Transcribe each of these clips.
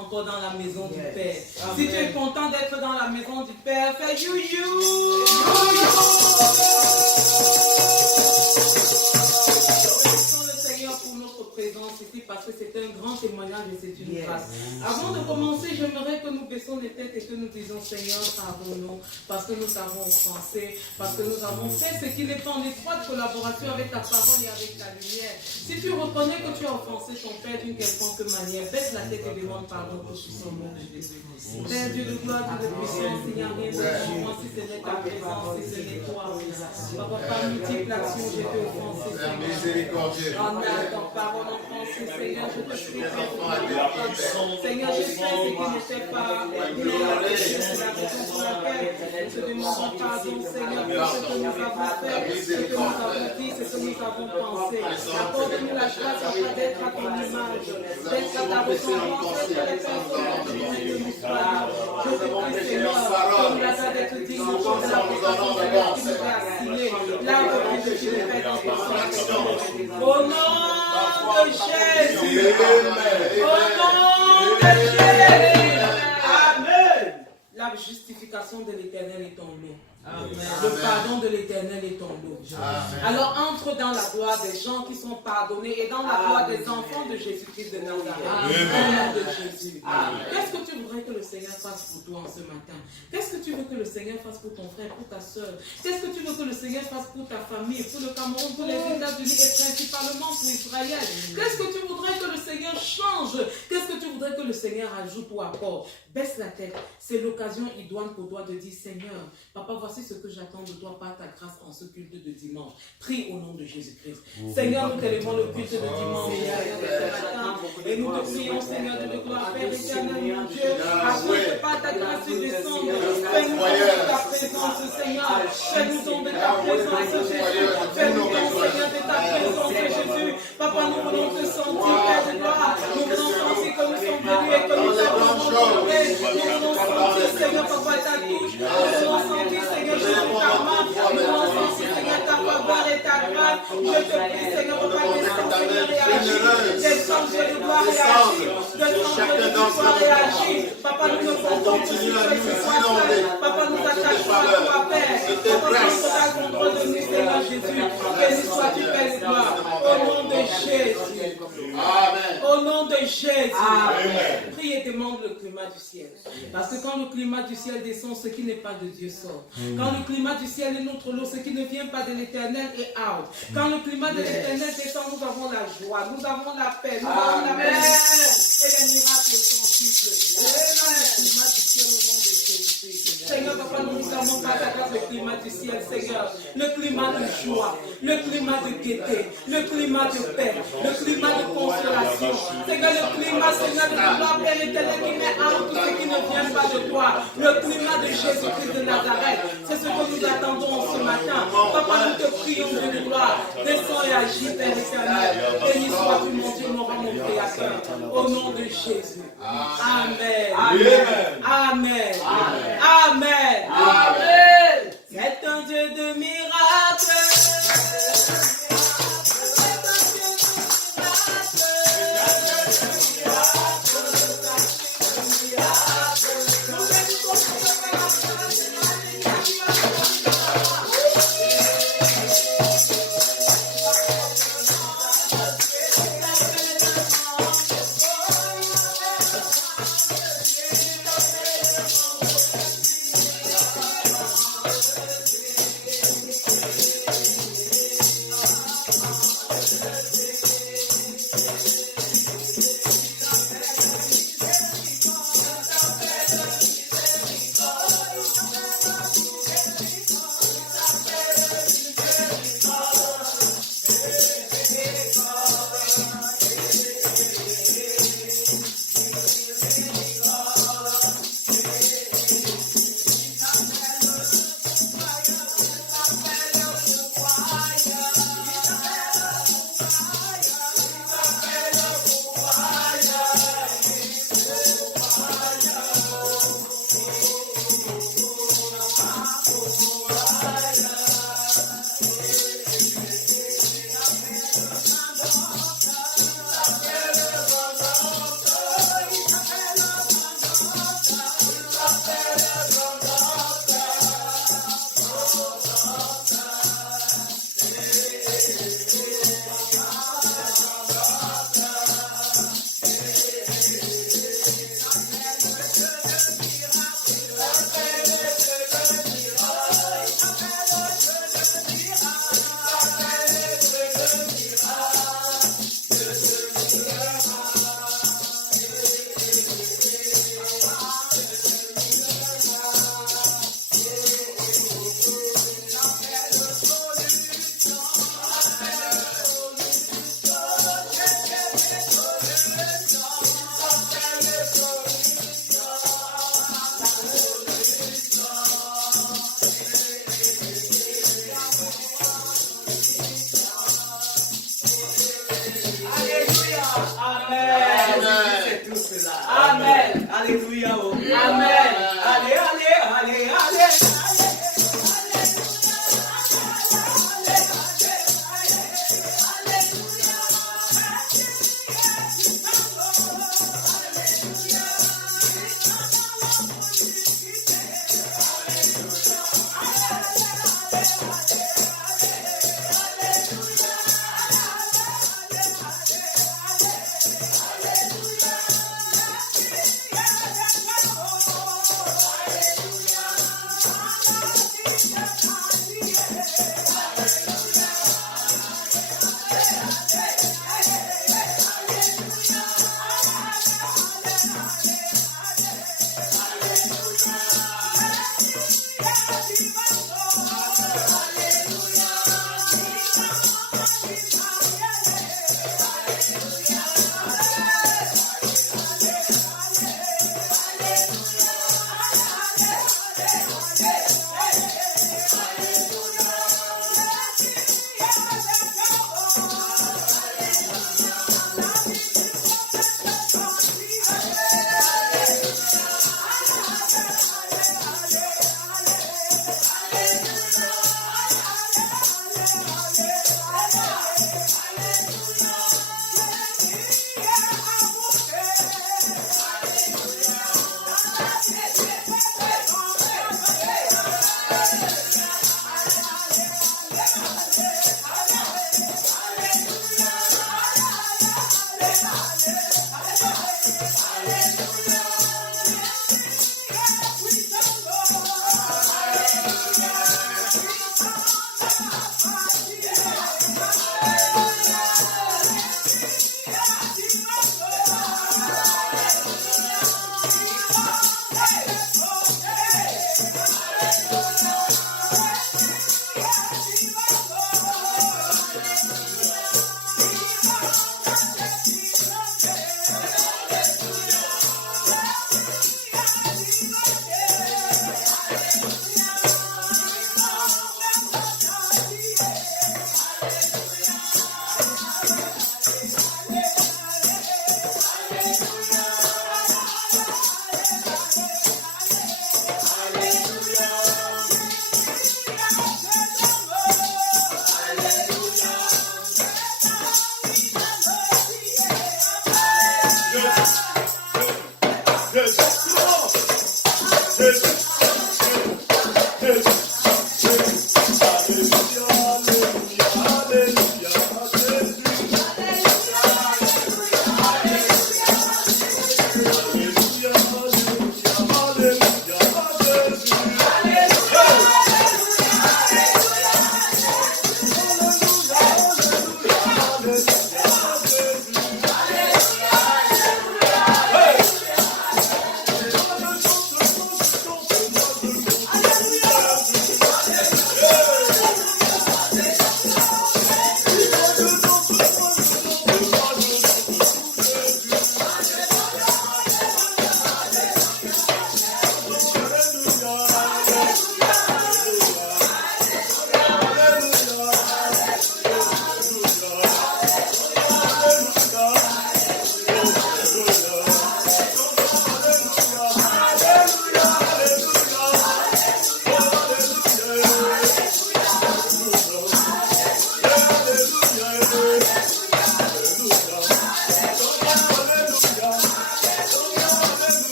encore dans la maison du Père. Si tu es content d'être dans la maison du Père, fais you. Pour notre présence ici parce que c'est un grand témoignage et c'est une grâce. Avant de commencer, j'aimerais que nous baissions les têtes et que nous disions Seigneur, pardonne-nous parce que nous avons offensé, parce que nous avons fait ce qui n'est pas en étroite collaboration avec ta parole et avec ta lumière. Si tu reconnais que tu as offensé ton Père d'une quelconque manière, baisse la tête et demande pardon pour tout son nom de Jésus. Père Dieu de gloire, Dieu de puissance, il n'y a rien de grand si ce n'est ta présence, si ce n'est toi. Papa, par multiples actions, j'ai été offensé. Seigneur, ton parole offensée, Seigneur, je te prie. Seigneur, je sais ce qui n'était pas la raison pour laquelle je te demande pardon, Seigneur, pour ce que nous avons fait, ce que nous avons dit, ce que nous avons pensé. Accorde-nous la grâce afin d'être à ton image, d'être à ta ressemblance, d'être les personnes que nous soyons. Je te prie, Seieur, comme la date d'être digne de la présence de Dieu qui nous a assigné, la reprise de Dieu fait dans ton sang. Au nom de Jésus. Au nom de Jésus. Amen. La justification de l'Éternel est en lot. Amen. Le pardon de l'Éternel est en lot. Alors entre dans la gloire des gens qui sont pardonnés et dans la gloire des enfants de Jésus-Christ de Nazareth. Au nom de Jésus. Qu'est-ce que tu voudrais que le Seigneur fasse pour toi en ce matin? Qu'est-ce que tu veux que le Seigneur fasse pour ton frère, pour ta soeur? Qu'est-ce que tu veux que le Seigneur fasse pour ta famille, pour le Cameroun, pour les États-Unis et principalement pour Israël? Qu'est-ce que tu voudrais que le Seigneur change? Qu'est-ce que tu voudrais que le Seigneur ajoute ou apporte? Baisse la tête. C'est l'occasion idoine pour toi de dire Seigneur, Papa, voici ce que j'attends de toi par ta grâce en ce culte de dimanche. Prie au nom de Jésus-Christ. Seigneur, nous t'élevons le culte de dimanche et nous te prions, Seigneur, de gloire, Père éternel, mon Dieu, afin que par ta grâce tu descendes. Fais-nous tomber de ta présence, Seigneur. Fais-nous tomber de ta présence, Jésus. Fais-nous tomber, Seigneur, de ta présence, Jésus. Papa, nous voulons te sentir, Père de gloire. Nous voulons sentir que nous sommes venus et que nous avons rencontré. Nous voulons sentir, Seigneur, Papa, ta touche. Nous voulons sentir, Seigneur, Jésus, ta main. Nous voulons sentir, Seigneur, ta faveur et ta grâce. Je te prie, Seigneur, Papa, descends, Seigneur, et agis. Descends, Dieu de gloire, et agis. Descends, Dieu de gloire, et agis. Papa, nous ne comptons que sur toi, tu sois seul. Papa, nous attachons à toi, Père. Papa, nous total contrôle de nous, Seigneur Jésus. Béni sois-tu, Père de gloire. Au nom de Jésus. Amen. Au nom de Jésus. Amen. Prie et demande le climat du ciel. Parce que quand le climat du ciel descend, ce qui n'est pas de Dieu sort. Quand le climat du ciel est notre lot, ce qui ne vient pas de l'Éternel est out. Quand le climat de l'Éternel descend, nous avons la joie, nous avons la paix, nous avons la paix. Et les miracles sont multiples. Quand le climat du ciel au nom de Jésus. Seigneur, Papa, nous ne avons pas ta grâce, le climat du ciel, Seigneur. Le climat de joie, le climat de gaieté, le climat de paix, le climat de consolation. Seigneur, le climat, Seigneur, de gloire, Père éternel, qui met en tout ce qui ne vient pas de toi. Le climat de Jésus-Christ de Nazareth. C'est ce que nous attendons ce matin. Papa, nous te prions, Dieu de gloire. Descends et agis, Père éternel. Béni sois-tu, mon Dieu, mon roi, mon créateur. Au nom de Jésus. Amen. Amen. Amen. Amen. Amen. C'est un Dieu de miracles. Amen. Alléluia. Amen. Allez, allez, allez, allez.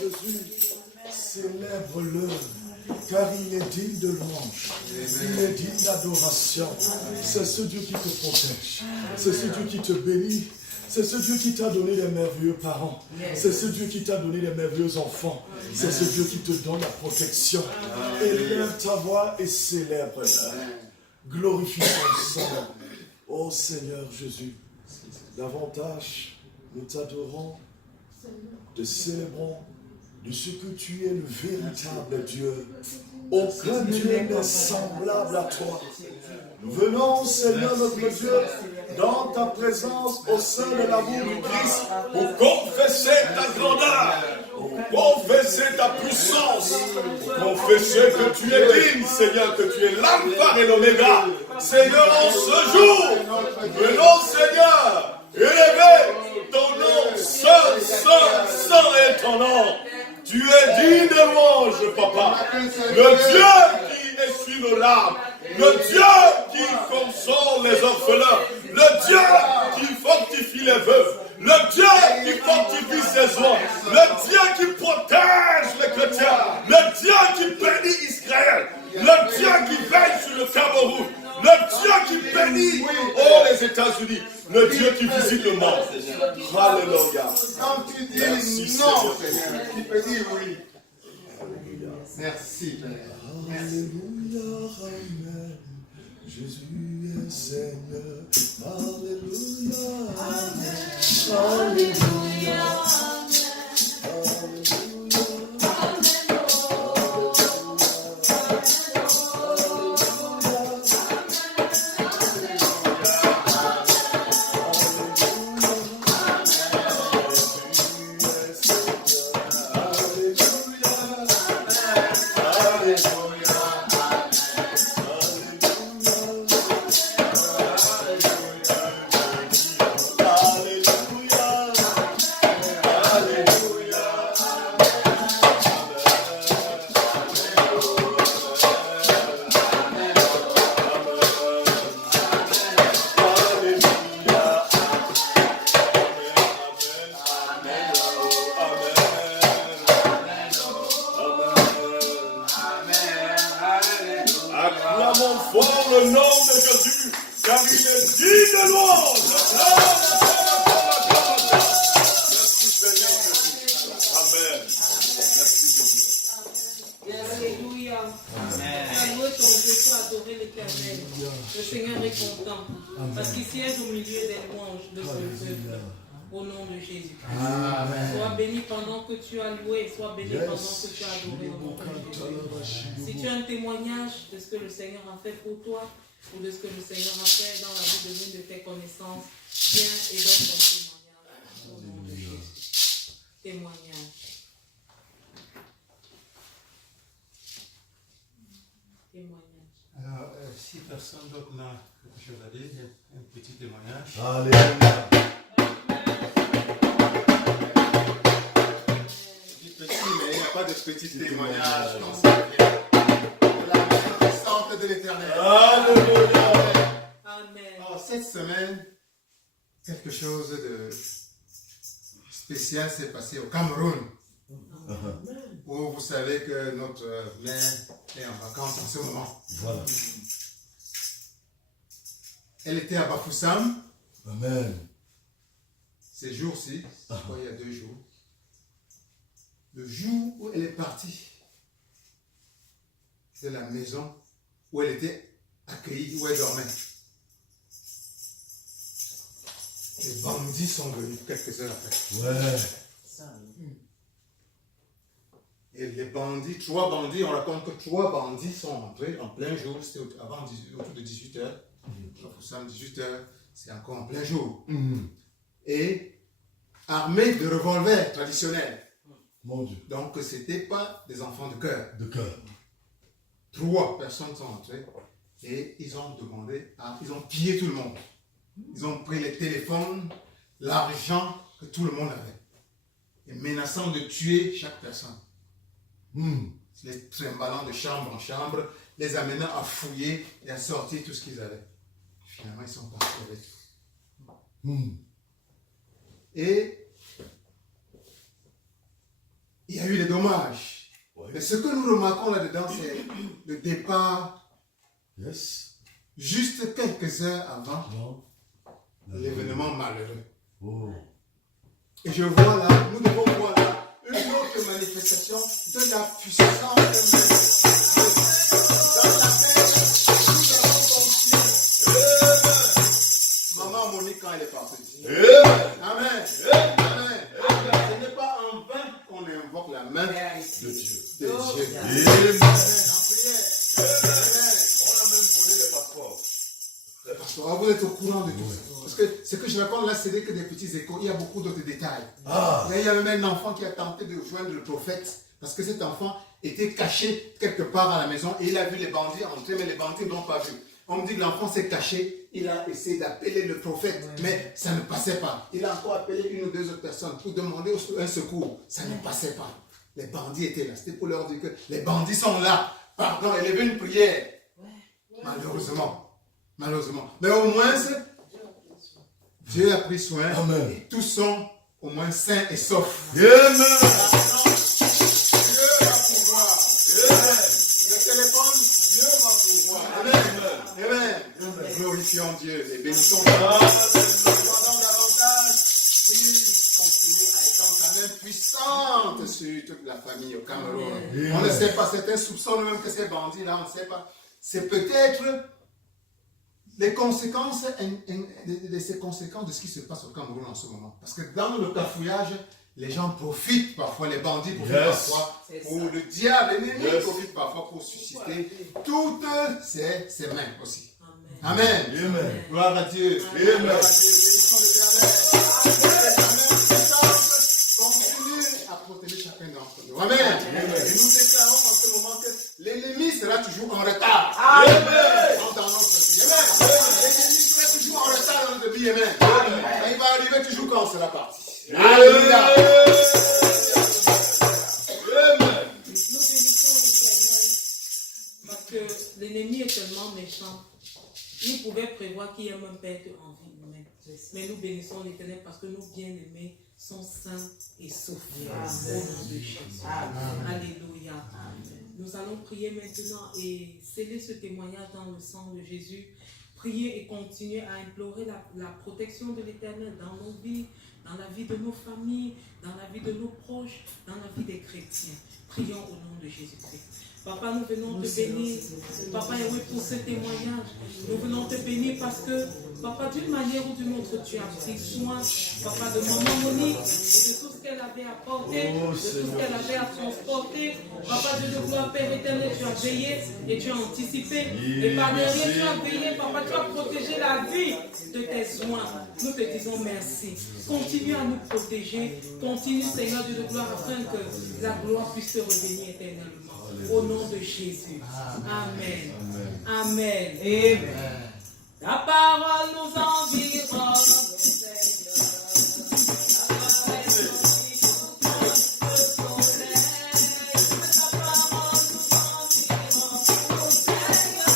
Jésus, célèbre-le, car il est digne de louange, il est digne d'adoration. C'est ce Dieu qui te protège, c'est ce Dieu qui te bénit, c'est ce Dieu qui t'a donné les merveilleux parents, c'est ce Dieu qui t'a donné les merveilleux enfants, c'est ce Dieu qui te donne la protection. Élève ta voix et célèbre-le, glorifie son sang. Ô Seigneur Jésus, davantage nous t'adorons, te célébrons de ce que tu es le véritable Dieu. Aucun Dieu n'est semblable à toi. Nous venons, Seigneur notre Dieu, dans ta présence au sein de l'amour du Christ pour confesser ta grandeur, pour confesser ta puissance, pour confesser que tu es digne, Seigneur, que tu es l'alpha et l'oméga. Seigneur, en ce jour, venons, Seigneur, élever ton nom, saint est ton nom. Tu es digne de louange, Papa. Le Dieu qui essuie nos larmes, le Dieu qui console les orphelins, le Dieu qui fortifie les veuves, le Dieu qui fortifie ses oies, le Dieu qui protège les chrétiens, le Dieu qui bénit Israël, le Dieu qui veille sur le Cameroun, le Dieu qui bénit les États-Unis, le Dieu qui visite le monde. Alléluia. Quand tu dis merci, non, Seigneur, tu peux dire oui. Merci, Père. Alléluia, amen. Jésus est Seigneur. Alléluia, amen. Alléluia, amen. Au nom de Jésus. Sois béni pendant que tu as loué, sois béni pendant que tu as adoré au nom de Jésus. Si tu as un témoignage de ce que le Seigneur a fait pour toi, ou de ce que le Seigneur a fait dans la vie de l'une de tes connaissances, viens et donne ton témoignage au nom de Jésus. Témoignage. Alors, si personne d'autre n'a quelque chose à dire, un petit témoignage. Alléluia. Mais il n'y a pas de petit témoignage. La main puissante de l'Éternel. Alléluia. Amen. Alors, cette semaine, quelque chose de spécial s'est passé au Cameroun. Où vous savez que notre mère est en vacances en ce moment. Voilà. Elle était à Bafoussam. Amen. Ces jours-ci, il y a 2 jours. Le jour où elle est partie de la maison où elle était accueillie, où elle dormait, les bandits sont venus quelques heures après. Ouais. Et les bandits, 3 bandits, on raconte que 3 bandits sont entrés en plein jour, c'était autour de 18h. Bafoussam, 18h, c'est encore en plein jour. Et armés de revolvers traditionnels. Mon Dieu. Donc, ce n'était pas des enfants de cœur. De cœur. 3 personnes sont entrées et ils ont ils ont pillé tout le monde. Ils ont pris les téléphones, l'argent que tout le monde avait. Et menaçant de tuer chaque personne. Les trimballant de chambre en chambre, les amenant à fouiller et à sortir tout ce qu'ils avaient. Finalement, ils sont partis avec eux. Et il y a eu des dommages. Mais ce que nous remarquons là-dedans, c'est le départ juste quelques heures avant l'événement malheureux. Et je vois là, nous devons voir là une autre manifestation de la puissance de Dieu. Dans laquelle nous avons confié. Maman Monique quand elle est partie. Amen. Amen. Ce n'est pas en vain qu'on invoque la main de Dieu. De Dieu. Amen. En prière. Amen. On a même volé les passeports. Pasteur, vous êtes au courant de tout ça. Parce que ce que je raconte là, ce n'est que des petits échos. Il y a beaucoup d'autres détails. Il y a même un enfant qui a tenté de joindre le prophète. Parce que cet enfant était caché quelque part à la maison. Et il a vu les bandits entrer, mais les bandits ne l'ont pas vu. On me dit que l'enfant s'est caché. Il a essayé d'appeler le prophète. Mais ça ne passait pas. Il a encore appelé une ou deux autres personnes pour demander un secours. Ça ne passait pas. Les bandits étaient là. C'était pour leur dire que les bandits sont là. Pardon, élevez une prière. Malheureusement. Mais au moins, Dieu a pris soin. Amen. Et tous sont au moins sains et saufs. Amen. Dieu va pouvoir. Le téléphone, Dieu va pouvoir. Amen. Amen. Glorifions Dieu et bénissons Dieu. Demandons davantage qu'il continue à étendre sa main puissante sur toute la famille au Cameroun. On ne sait pas, certains soupçonnent même que ces bandits-là, on ne sait pas. C'est peut-être les conséquences de ce qui se passe au Cameroun en ce moment. Parce que dans le cafouillage, les gens profitent parfois, les bandits profitent parfois, ou le diable, l'ennemi profite parfois pour susciter toutes ses mains aussi. Amen. Amen. Gloire à Dieu. Amen. Gloire à Dieu. Continue à protéger chacun d'entre nous. Amen. Amen. Et nous déclarons en ce moment que l'ennemi sera toujours en retard. Amen. Dans notre vie. Amen. L'ennemi sera toujours en retard dans notre vie. Amen. Et il va arriver toujours quand on sera parti. Alléluia. Nous bénissons l'Éternel parce que l'ennemi est tellement méchant. Il pouvait prévoir qu'il y ait même perte en vie humaine. Mais nous bénissons l'Éternel parce que nos bien-aimés sont sains et saufs. Au nom de Jésus. Alléluia. Nous allons prier maintenant et sceller ce témoignage dans le sang de Jésus. Prier et continuer à implorer la protection de l'Éternel dans nos vies, dans la vie de nos familles, dans la vie de nos proches, dans la vie des chrétiens. Prions au nom de Jésus-Christ. Papa, nous venons te bénir. Papa, et oui, pour ce témoignage. Nous venons te bénir parce que, papa, d'une manière ou d'une autre, tu as pris soin, papa, de maman Monique et de tout ce qu'elle avait apporté, de tout ce qu'elle avait à transporter. Papa, Dieu de gloire, Père éternel, tu as veillé et tu as anticipé. Et par derrière, tu as veillé, papa, tu as protégé la vie de tes soins. Nous te disons merci. Continue à nous protéger. Continue, Seigneur Dieu de gloire, afin que la gloire puisse te revenir éternellement. Au nom de Jésus. Amen. Amen. Amen. Ta parole nous environne, Seigneur. Ta parole nous environne, le soleil. Ta parole nous environne, Seigneur.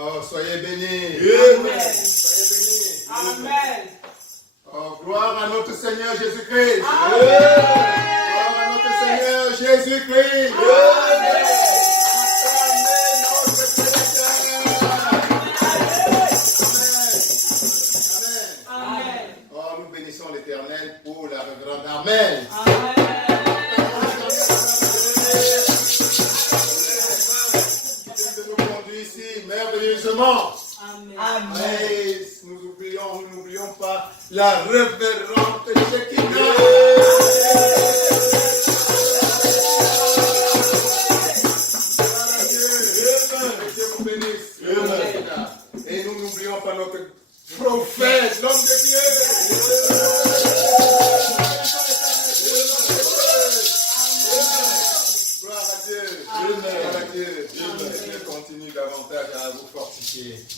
Oh, soyez bénis. Amen. Soyez bénis. Amen. Oh, gloire à notre Seigneur Jésus-Christ. Amen. Gloire à notre Seigneur Jésus-Christ. Amen. Notre Créateur. Amen. Amen. Oh, nous bénissons l'Éternel pour la révérende. Amen. Amen. Dieu de nous conduire ici merveilleusement. Amen. Mais nous n'oublions pas la révérende Shekinah. Dieu vous bénisse. Et nous n'oublions pas notre prophète, l'homme de Dieu.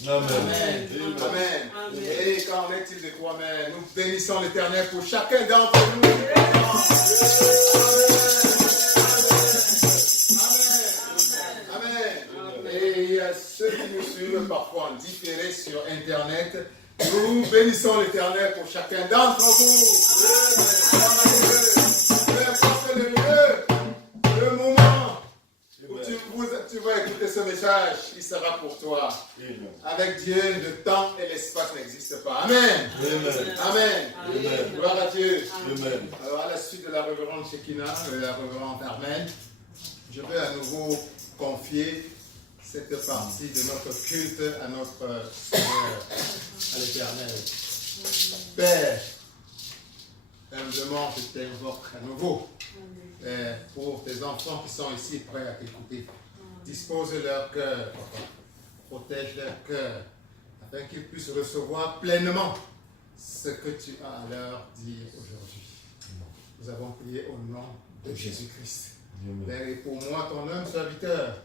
Amen. Amen. Amen. Et qu'en est-il de toi, Amen? Nous bénissons l'Éternel pour chacun d'entre nous. Amen. Et à ceux qui nous suivent parfois en différé sur Internet, nous bénissons l'Éternel pour chacun d'entre vous. Peu importe le lieu, le moment où tu vas écouter ce message, il sera pour toi. Avec Dieu, le temps et l'espace n'existent pas. Amen. Amen. Gloire à Dieu. Alors, à la suite de la révérende Shekinah, la révérende Armen, je veux à nouveau confier cette partie de notre culte à notre Seigneur, à l'Éternel. Père, humblement, je t'invoque à nouveau pour tes enfants qui sont ici prêts à t'écouter. Dispose leur cœur, papa. Protège leur cœur, afin qu'ils puissent recevoir pleinement ce que tu as à leur dire aujourd'hui. Nous avons prié au nom de Jésus-Christ. Père, et pour moi, ton homme serviteur,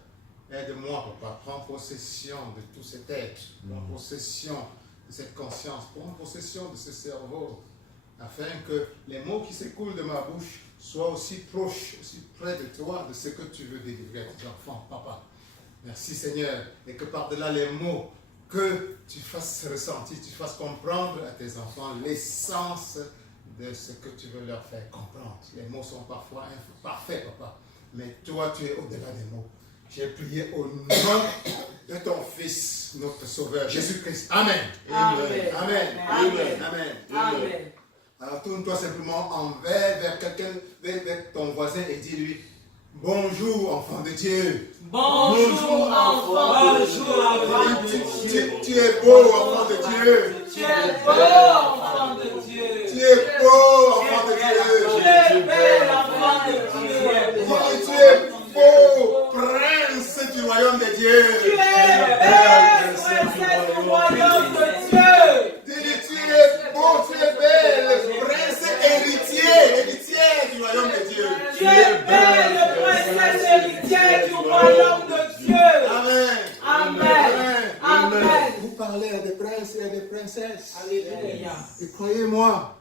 aide-moi, papa, prends possession de tout cet être, prends possession de cette conscience, prends possession de ce cerveau, afin que les mots qui s'écoulent de ma bouche soient aussi proches, aussi près de toi, de ce que tu veux délivrer à tes enfants, papa. Merci Seigneur, et que par-delà les mots, que tu fasses ressentir, tu fasses comprendre à tes enfants l'essence de ce que tu veux leur faire comprendre. Les mots sont parfois imparfaits, papa, mais toi tu es au-delà des mots. J'ai prié au nom de ton Fils, notre Sauveur, Jésus-Christ. Amen. Amen. Amen. Amen. Amen. Amen. Alors tourne-toi simplement vers quelqu'un, vers ton voisin et dis-lui, bonjour enfant de Dieu. Bonjour, enfant de Dieu. Tu es beau enfant de Dieu. Tu es beau, enfant de Dieu. Tu es beau enfant de Dieu. Tu es belle, enfant de Dieu. Tu es beau prince du royaume de Dieu. Tu es belle, princesse du royaume de Dieu. Dis-lui, tu es beau, tu es belle, prince héritier du royaume de Dieu. Tu es belle, princesse héritière du royaume de Dieu. Amen. Amen. Amen. Vous parlez à des princes et à des princesses. Alléluia. Et croyez-moi,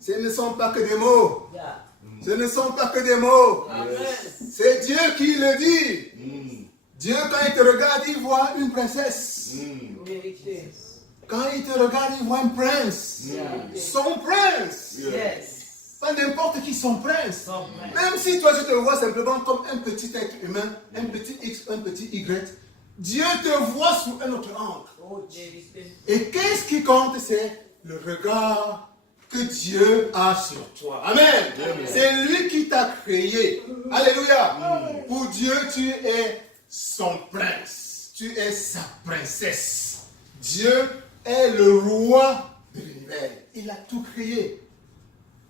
ce ne sont pas que des mots. Ce ne sont pas que des mots. Amen. C'est Dieu qui le dit. Dieu, quand il te regarde, il voit une princesse. Vérité. Quand il te regarde, il voit un prince. Son prince. Yes. Pas n'importe qui, son prince. Son prince. Même si toi, tu te vois simplement comme un petit être humain, un petit X, un petit Y, Dieu te voit sous un autre angle. Oh, vérité. Et qu'est-ce qui compte? C'est le regard que Dieu a sur toi. Amen. C'est lui qui t'a créé. Alléluia. Pour Dieu, tu es son prince. Tu es sa princesse. Dieu est le roi de l'univers. Il a tout créé.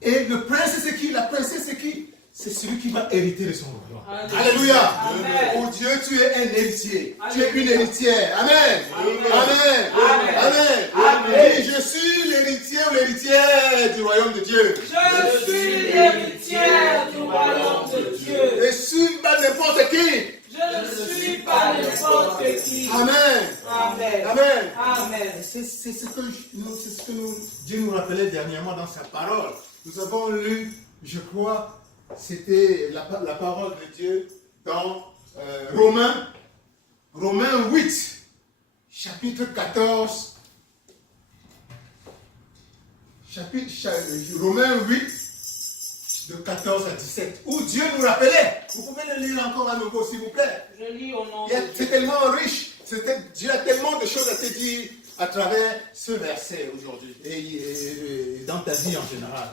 Et le prince, c'est qui? La princesse, c'est qui? C'est celui qui va hériter de son royaume. Alléluia. Amen. Pour Dieu, tu es un héritier. Tu es Alléluia. une héritière. Amen. Amen. Amen. Amen. Amen. Et je suis l'héritier ou l'héritière du royaume de Dieu. Je suis l'héritière du royaume de Dieu. Je suis pas n'importe qui. Je ne suis pas n'importe qui. Amen. Amen. Amen. Amen. C'est ce que Dieu nous rappelait dernièrement dans sa parole. Nous avons lu, je crois, c'était la parole de Dieu dans Romains 8, chapitre 14. Romains 8, de 14 à 17, où Dieu nous rappelait. Vous pouvez le lire encore à nouveau, s'il vous plaît. Je lis au nom de C'est tellement riche. Dieu a tellement de choses à te dire à travers ce verset aujourd'hui et dans ta vie en général.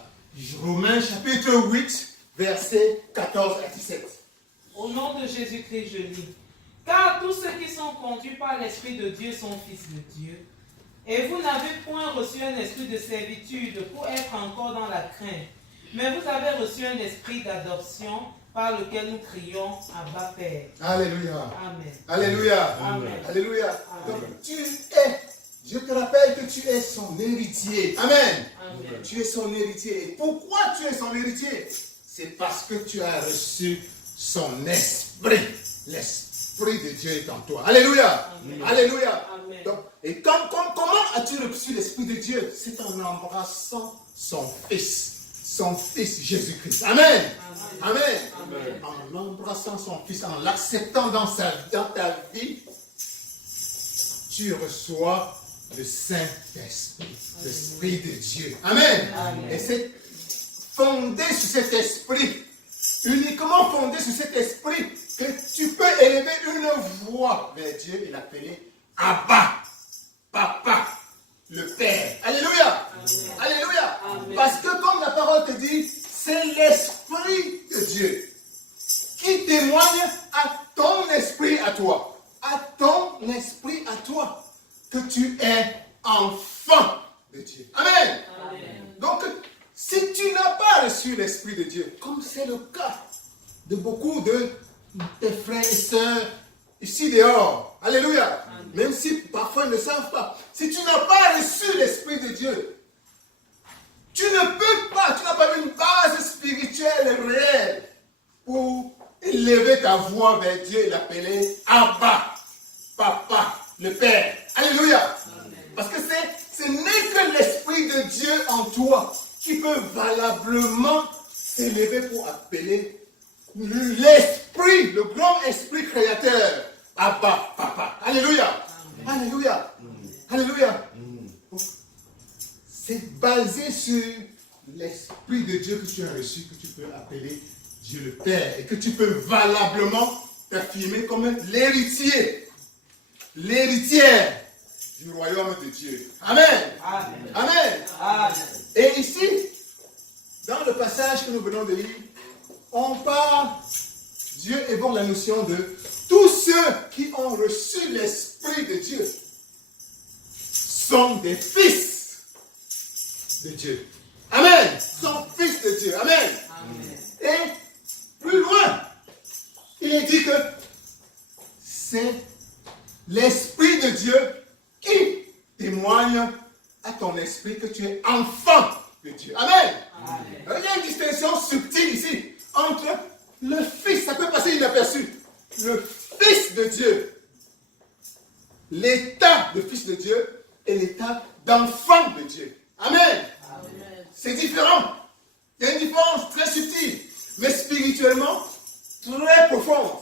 Romains chapitre 8, versets 14 à 17. Au nom de Jésus-Christ, je lis. Car tous ceux qui sont conduits par l'Esprit de Dieu sont fils de Dieu. Et vous n'avez point reçu un esprit de servitude pour être encore dans la crainte. Mais vous avez reçu un esprit d'adoption par lequel nous crions Abba Père. Alléluia. Amen. Alléluia. Amen. Alléluia. Amen. Donc tu es, je te rappelle que tu es son héritier. Amen. Amen. Tu es son héritier. Et pourquoi tu es son héritier? C'est parce que tu as reçu son esprit. l'Esprit de Dieu est en toi. Alléluia. Amen. Alléluia. Amen. Donc, et comment as-tu reçu l'Esprit de Dieu? C'est en embrassant son Fils Jésus-Christ. Amen. Amen. Amen. En embrassant son Fils, en l'acceptant dans ta vie, tu reçois le Saint-Esprit, l'Esprit de Dieu. Amen. Amen. Et c'est fondé sur cet esprit, uniquement fondé sur cet esprit, que tu peux élever une voix vers Dieu et l'appeler Abba, Papa, le Père. Alléluia. Amen. Alléluia. Amen. Parce que comme la parole te dit, c'est l'Esprit de Dieu qui témoigne à ton esprit à toi. À ton esprit à toi. Que tu es enfant de Dieu. Amen. Amen. Donc, si tu n'as pas reçu l'Esprit de Dieu, comme c'est le cas de beaucoup de tes frères et sœurs ici dehors, alléluia, même si parfois ils ne savent pas, si tu n'as pas reçu l'Esprit de Dieu, tu ne peux pas, tu n'as pas une base spirituelle réelle pour élever ta voix vers Dieu et l'appeler Abba, Papa, le Père. Alléluia. Parce que ce n'est que l'Esprit de Dieu en toi qui peut valablement s'élever pour appeler l'Esprit, le grand Esprit créateur, Abba, Papa. Alléluia. Alléluia. Alléluia. C'est basé sur l'Esprit de Dieu que tu as reçu, que tu peux appeler Dieu le Père, et que tu peux valablement t'affirmer comme l'héritier, l'héritière du royaume de Dieu. Amen. Amen. Amen. Amen. Et ici, dans le passage que nous venons de lire, on parle, Dieu évoque la notion de tous ceux qui ont reçu l'Esprit de Dieu sont des fils de Dieu. Amen. Sont fils de Dieu. Amen. Amen. Et plus loin, il est dit que c'est l'Esprit de Dieu qui témoigne à ton esprit que tu es enfant de Dieu. Amen. Il y a une distinction subtile ici entre le Fils, ça peut passer inaperçu, le Fils de Dieu, l'état de Fils de Dieu et l'état d'enfant de Dieu. Amen. C'est différent. Il y a une différence très subtile, mais spirituellement très profonde.